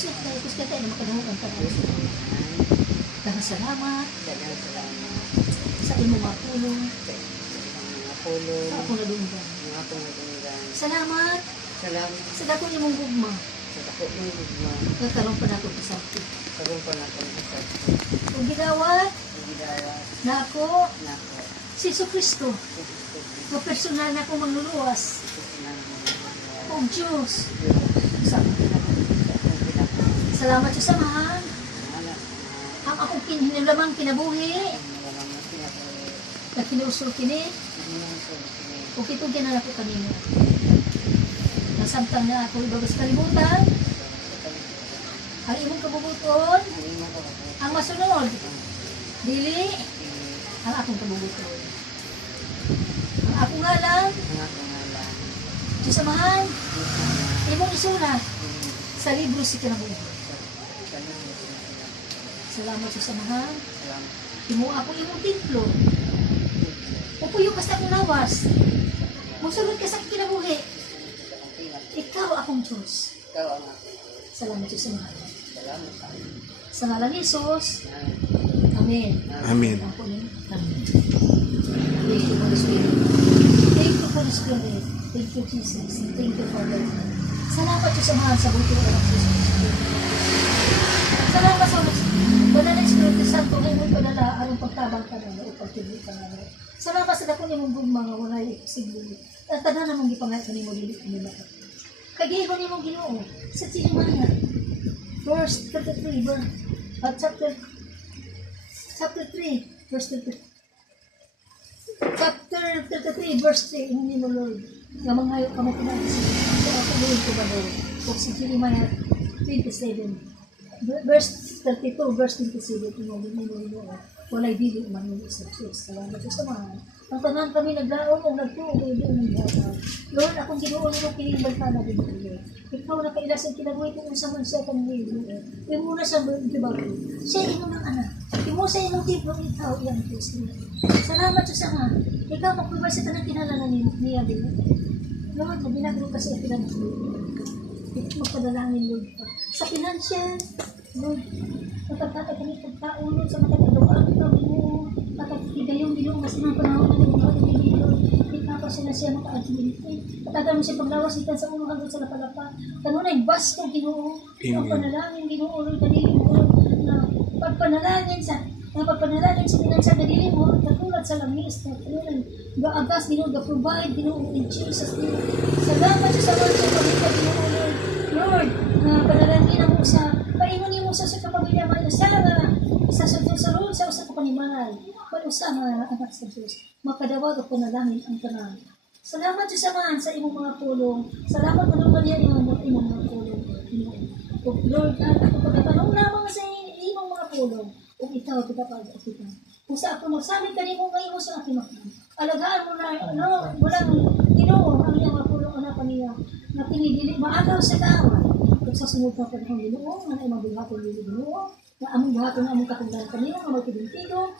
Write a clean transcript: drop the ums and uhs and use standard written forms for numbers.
siya na makadahugan ka na. Daghang salamat. Sa imong mga pulong. Sa akong nadunggan. Salamat. Sa dakong imong gugma. Nagkaroon pa nato pasakit. Kung gidawat na ako si Jesucristo. Na personal na akong manluluwas. O Diyos. Salamat sa samahan. Ang akong hinilamang kinabuhi. Na kinusul kini. O kitugyan na ako kanina. Nasamtang na ako ibabas kalimutan. Ang imong kabubuton. Ang masunod. Dili. Ang akong kabubuton. Ang akong ngalan. Sa samahan. Imong isulat. Sa libro si kinabuhi. Salamat sa samahan. Imo ako imong templo. Upuyo ka sa akong lawas. Musulod ka sa kinabuhi. Ikaw akong Diyos. Salamat sa samahan. Sa ngalan ni Jesus. Amen. Amen. Amen. Thank you, Holy Spirit. Thank you, Holy Spirit. Thank you, Jesus. Thank you, Father. Salamat sa samahan sa buti ng Jesus. Salamat sa Banal na Espiritu Santo ay mo padala arong pagtabang ka na o pagtibig ka na. Salamat sa dakong imong mga walay posible. At tanan namang gipangay kanimo dili kanila. Kagiho nimong Ginoo sa Jeremiah verse 33 chapter 3 verse 33. Chapter 33 verse 3 ingon nimo Lord. Nga manghayo ka mo pinagsi. Ako Lord ko ba Lord? O si Jeremiah 27 verse 32, verse 27, walay dili man yung isa Diyos. Salamat sa samahan. Ang tanan kami naglaon o nagtuo, hindi mo naglaon. Lord, akong Ginoo mo kinibal ka na din. Ikaw na kailasan kinabuhi kung sa man siya kang Ginoo. Imo na sa bago. Siya imo ng anak. Imo sa imong templo, ikaw iyang Diyos. Salamat sa samahan. Ikaw magpubay sa tanang kinalanan niya din. Lord, nabinagro ka sa pinagpulo. Ito magpadalangin, Lord. Sa financial, Lord, matagkata kami pagkaulog sa matagkadukaan ikaw, Ginoo. Matagkigayong Ginoo, mas nang panahon na Ginoo, Lord. Ikaw pa siya maka-admit. Patagal mo siya paglawas ikan sa ulo hanggang sa lapalapa. Kanunay, basko, Ginoo. Pagpanalangin, Ginoo, Lord, kadili mo, na pagpanalangin sa financial kadili mo, katulad sa langis, katulad, gaagas, Ginoo, ga-provide, Ginoo, in Jesus' name. Salamat sa sawan sa pagkita, Ginoo, Lord, na panalangin mo sa paingon mo sa kapamilya man sa Lord sa usa ka panimalay usa nga anak sa Dios makadawat og panalangin ang tanan. Salamat sa samahan sa imong mga pulong. Salamat manunggan niya imong mga pulong. O Lord, ako pagkatanong lamang sa imong mga pulong ug ikaw kita. Kung sa ako magsabi kanimo ngayon sa aking makita. Alagaan mo na walang Ginoo ang iyang mga pulong anak niya na pinidili maagaw sa kaaway. Kung sa sunod na panahon Ginoo, na imong buhaton Ginoo, na among buhaton na among katunggan kanimo nga magtibig-tigo,